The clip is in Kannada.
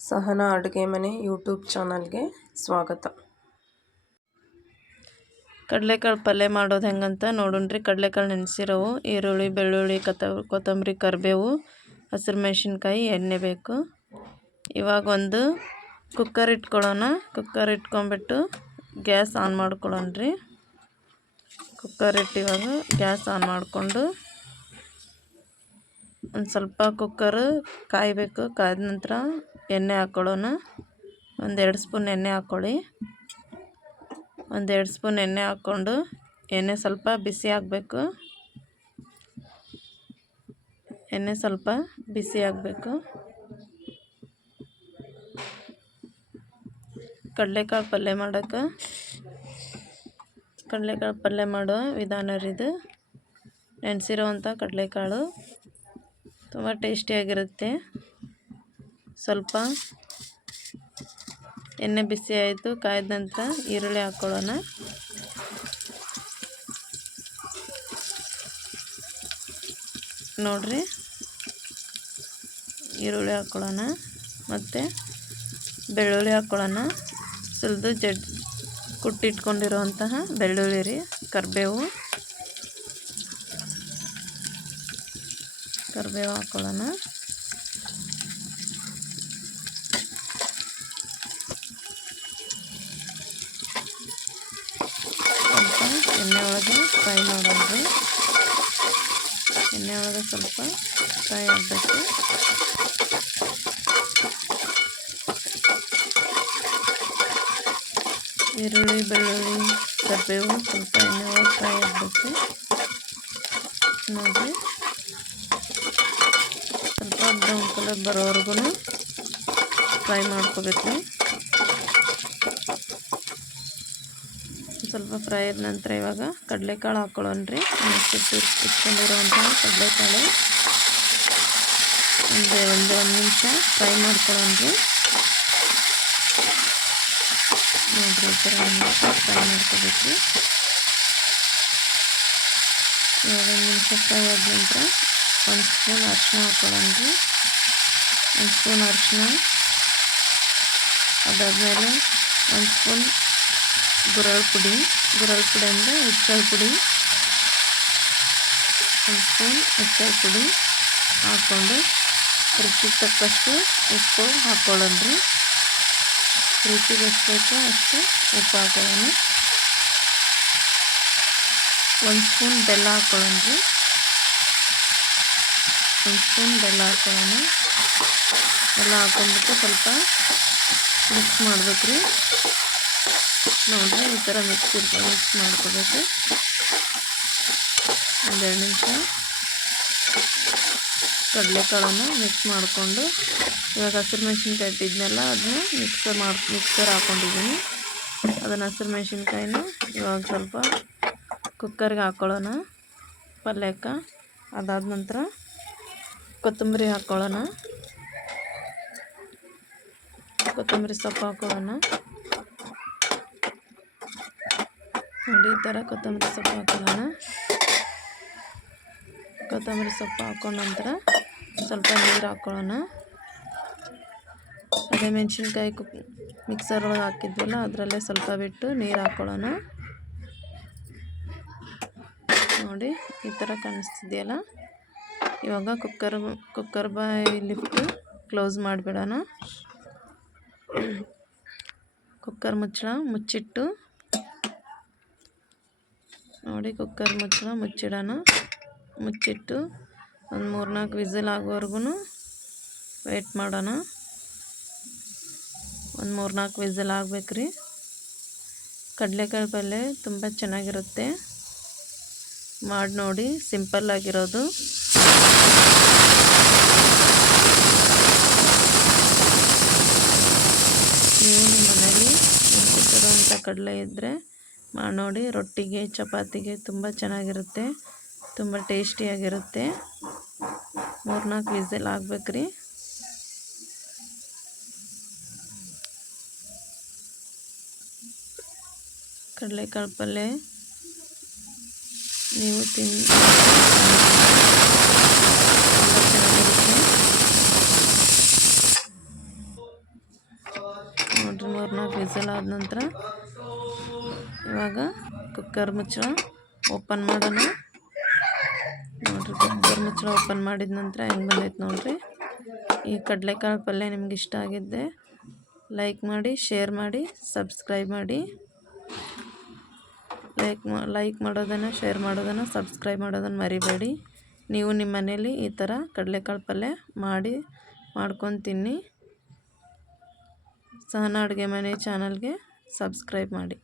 ಸಹನಾ ಅಡುಗೆ ಮನೆ ಯೂಟ್ಯೂಬ್ ಚಾನಲ್ಗೆ ಸ್ವಾಗತ. ಕಡಲೆಕಾಳು ಪಲ್ಯ ಮಾಡೋದು ಹೆಂಗಂತ ನೋಡೋಣ್ರಿ. ಕಡಲೆಕಾಳು ನೆನೆಸಿರೋವು, ಈರುಳ್ಳಿ, ಬೆಳ್ಳುಳ್ಳಿ, ಕೊತ್ತಂಬರಿ, ಕರಿಬೇವು, ಹಸಿರು ಮೆಣಸಿನ್ಕಾಯಿ, ಎಣ್ಣೆ ಬೇಕು. ಇವಾಗ ಒಂದು ಕುಕ್ಕರ್ ಇಟ್ಕೊಳ್ಳೋಣ. ಕುಕ್ಕರ್ ಇಟ್ಕೊಂಡ್ಬಿಟ್ಟು ಗ್ಯಾಸ್ ಆನ್ ಮಾಡ್ಕೊಳ್ಳೋಣ್ರಿ. ಕುಕ್ಕರ್ ಇಟ್ಟು ಇವಾಗ ಗ್ಯಾಸ್ ಆನ್ ಮಾಡಿಕೊಂಡು ಒಂದು ಸ್ವಲ್ಪ ಕುಕ್ಕರ್ ಕಾಯಬೇಕು. ಕಾದ ನಂತರ ಎಣ್ಣೆ ಹಾಕ್ಕೊಳ್ಳೋಣ. 1-2 ಸ್ಪೂನ್ ಎಣ್ಣೆ ಹಾಕ್ಕೊಳ್ಳಿ. 1-2 ಸ್ಪೂನ್ ಎಣ್ಣೆ ಹಾಕ್ಕೊಂಡು ಎಣ್ಣೆ ಸ್ವಲ್ಪ ಬಿಸಿ ಆಗಬೇಕು. ಎಣ್ಣೆ ಸ್ವಲ್ಪ ಬಿಸಿ ಆಗಬೇಕು. ಕಡಲೆಕಾಳು ಪಲ್ಯ ಮಾಡೋ ವಿಧಾನ ಇದು. ನೆನೆಸಿರೋವಂಥ ಕಡಲೆಕಾಳು ತುಂಬ ಟೇಸ್ಟಿಯಾಗಿರುತ್ತೆ. ಸ್ವಲ್ಪ ಎಣ್ಣೆ ಬಿಸಿ ಆಯಿತು. ಕಾಯ್ದ ನಂತರ ಈರುಳ್ಳಿ ಹಾಕ್ಕೊಳ್ಳೋಣ. ನೋಡ್ರಿ, ಈರುಳ್ಳಿ ಹಾಕ್ಕೊಳ್ಳೋಣ. ಮತ್ತು ಬೆಳ್ಳುಳ್ಳಿ ಹಾಕ್ಕೊಳ್ಳೋಣ. ಸುಲಿದು ಕುಟ್ಟಿಟ್ಕೊಂಡಿರುವಂತಹ ಬೆಳ್ಳುಳ್ಳಿ ರೀ. ಕರಿಬೇವು ಹಾಕ್ಕೊಳ್ಳೋಣ. ಸ್ವಲ್ಪ ಎಣ್ಣೆ ಒಳಗೆ ಫ್ರೈ ಮಾಡೋದು. ಎಣ್ಣೆ ಒಳಗೆ ಸ್ವಲ್ಪ ಫ್ರೈ ಆಗಬೇಕು. ಈರುಳ್ಳಿ, ಬೆಳ್ಳುಳ್ಳಿ, ಕರಿಬೇವು ಸ್ವಲ್ಪ ಎಣ್ಣೆ ಒಳಗೆ ಫ್ರೈ ಆಗಬೇಕು. ನೋಡಿ, ಸ್ವಲ್ಪ ಬ್ರೌನ್ ಕಲರ್ ಬರೋವರೆಗೂ ಫ್ರೈ ಮಾಡ್ಕೋಬೇಕು. ಸ್ವಲ್ಪ ಫ್ರೈ ಆದ ನಂತರ ಇವಾಗ ಕಡಲೆಕಾಳು ಹಾಕ್ಕೊಳ್ಳೋಣ್ರಿ. ಇಟ್ಕೊಂಡಿರುವಂತಹ ಕಡಲೆಕಾಳು ಒಂದು ನಿಮಿಷ ಫ್ರೈ ಮಾಡ್ಕೊಳ್ಳೋಣ್ರಿ. ನೋಡ್ರಿ, ಈ ಥರ ಫ್ರೈ ಮಾಡ್ಕೋಬೇಕು. ಇವಾಗ 1 ನಿಮಿಷ ಫ್ರೈ ಆದ ನಂತರ 1 ಸ್ಪೂನ್ ಅರಿಶಿನ ಹಾಕ್ಕೊಳ್ಳೋಣ್ರಿ. 1 ಸ್ಪೂನ್ ಅರಿಶಿನ. ಅದಾದಮೇಲೆ 1 ಸ್ಪೂನ್ ಗುರಳ್ ಪುಡಿ ಅಂದರೆ ಹುಚ್ಚಳ ಪುಡಿ. 1 ಸ್ಪೂನ್ ಹುಚ್ಚಳ ಪುಡಿ ಹಾಕ್ಕೊಂಡು ರುಚಿಗೆ ತಕ್ಕಷ್ಟು ಉಪ್ಪು ಹಾಕ್ಕೊಳ್ಳೋಣ್ರಿ. ರುಚಿಗೆ ಎಷ್ಟು ಬೇಕೋ ಅಷ್ಟು ಉಪ್ಪು ಹಾಕ್ಕೊಳ್ಳೋಣ. 1 ಸ್ಪೂನ್ ಬೆಲ್ಲ ಹಾಕ್ಕೊಳ್ಳೋಣ್ರಿ. 1 ಸ್ಪೂನ್ ಬೆಲ್ಲ ಹಾಕ್ಕೊಳ್ಳೋಣ. ಎಲ್ಲ ಹಾಕ್ಕೊಂಡ್ಬಿಟ್ಟು ಸ್ವಲ್ಪ ಮಿಕ್ಸ್ ಮಾಡ್ಬೇಕ್ರಿ. ನೋಡಿರಿ, ಈ ಥರ ಮಿಕ್ಸ್ ಮಾಡ್ಕೋಬೇಕು. 1-2 ನಿಮಿಷ ಕಡಲೆಕಾಳನ್ನು ಮಿಕ್ಸ್ ಮಾಡಿಕೊಂಡು ಇವಾಗ ಹಸಿರು ಮೆಣಸಿನ್ಕಾಯಿ ಇಟ್ಟಿದ್ನೆಲ್ಲ ಅದನ್ನ ಮಿಕ್ಸರ್ ಹಾಕ್ಕೊಂಡಿದ್ದೀನಿ. ಅದನ್ನು ಹಸಿರು ಮೆಣಸಿನ್ಕಾಯಿನ ಇವಾಗ ಸ್ವಲ್ಪ ಕುಕ್ಕರ್ಗೆ ಹಾಕ್ಕೊಳ್ಳೋಣ ಪಲ್ಯಕ್ಕೆ. ಅದಾದ ನಂತರ ಕೊತ್ತಂಬರಿ ಹಾಕ್ಕೊಳ್ಳೋಣ. ಕೊತ್ತಂಬರಿ ಸೊಪ್ಪು ಹಾಕ್ಕೊಳ್ಳೋಣ. ನೋಡಿ, ಈ ಥರ ಕೊತ್ತಂಬರಿ ಸೊಪ್ಪು ಹಾಕ್ಕೊಳ್ಳೋಣ. ಕೊತ್ತಂಬರಿ ಸೊಪ್ಪು ಹಾಕ್ಕೊಂಡ ನಂತರ ಸ್ವಲ್ಪ ನೀರು ಹಾಕ್ಕೊಳ್ಳೋಣ. ಅದೇ ಮೆಣಸಿನ್ಕಾಯಿ ಮಿಕ್ಸರ್ ಒಳಗೆ ಹಾಕಿದ್ವಲ್ಲ ಅದರಲ್ಲೇ ಸ್ವಲ್ಪ ಬಿಟ್ಟು ನೀರು ಹಾಕ್ಕೊಳ್ಳೋಣ. ನೋಡಿ, ಈ ಥರ ಕಾಣಿಸ್ತಿದೆಯಲ್ಲ. ಇವಾಗ ಕುಕ್ಕರ್ ಲಿಫ್ಟು ಕ್ಲೋಸ್ ಮಾಡಿಬಿಡೋಣ. ಕುಕ್ಕರ್ ಮುಚ್ಚಿಟ್ಟು ನೋಡಿ, ಕುಕ್ಕರ್ ಮುಚ್ಚಿಡೋಣ. ಮುಚ್ಚಿಟ್ಟು ಒಂದು 3-4 ವಿಸಿಲ್ ಆಗೋವರೆಗೂ ವೆಯ್ಟ್ ಮಾಡೋಣ. ಒಂದು 3-4 ವಿಸಿಲ್ ಆಗಬೇಕ್ರಿ. ಕಡಲೆಕಾಳು ಪಲ್ಯ ತುಂಬ ಚೆನ್ನಾಗಿರುತ್ತೆ. ಮಾಡಿ ನೋಡಿ, ಸಿಂಪಲ್ ಆಗಿರೋದು. ನೀವು ನಿಮ್ಮ ಮನೇಲಿ ಕೊಟ್ಟಿರೋವಂಥ ಕಡಲೆ ಇದ್ದರೆ ಮಾಡಿ ನೋಡಿ. ರೊಟ್ಟಿಗೆ, ಚಪಾತಿಗೆ ತುಂಬ ಚೆನ್ನಾಗಿರುತ್ತೆ. ತುಂಬ ಟೇಸ್ಟಿಯಾಗಿರುತ್ತೆ. 3-4 ವಿಸಿಲ್ ಆಗಬೇಕ್ರಿ. ಕಡಲೆಕಾಳು ಪಲ್ಯ ನೀವು ನೋಡಿರಿ 3-4 ವಿಸಲ್ ಆದ ನಂತರ ಇವಾಗ ಕುಕ್ಕರ್ ಮುಚ್ಚಳ ಓಪನ್ ಮಾಡೋಣ. ನೋಡಿರಿ ಕುಕ್ಕರ್ ಮುಚ್ಚಳ ಓಪನ್ ಮಾಡಿದ ನಂತರ ಹೆಂಗೆ ಬಂದೈತೆ ನೋಡಿರಿ. ಈ ಕಡಲೆಕಾಳು ಪಲ್ಯ ನಿಮ್ಗೆ ಇಷ್ಟ ಆಗಿದ್ದೆ ಲೈಕ್ ಮಾಡಿ, ಶೇರ್ ಮಾಡಿ, ಸಬ್ಸ್ಕ್ರೈಬ್ ಮಾಡಿ. ಲೈಕ್ ಮಾಡೋದನ್ನು, ಶೇರ್ ಮಾಡೋದನ್ನು, ಸಬ್ಸ್ಕ್ರೈಬ್ ಮಾಡೋದನ್ನು ಮರಿಬೇಡಿ. ನೀವು ನಿಮ್ಮ ಮನೇಲಿ ಈ ಥರ ಕಡಲೆಕಾಳು ಪಲ್ಯ ಮಾಡ್ಕೊಂಡು ತಿನ್ನಿ. ಸಹನಾ ಅಡುಗೆ ಮನೆ ಚಾನಲ್ಗೆ ಸಬ್ಸ್ಕ್ರೈಬ್ ಮಾಡಿ.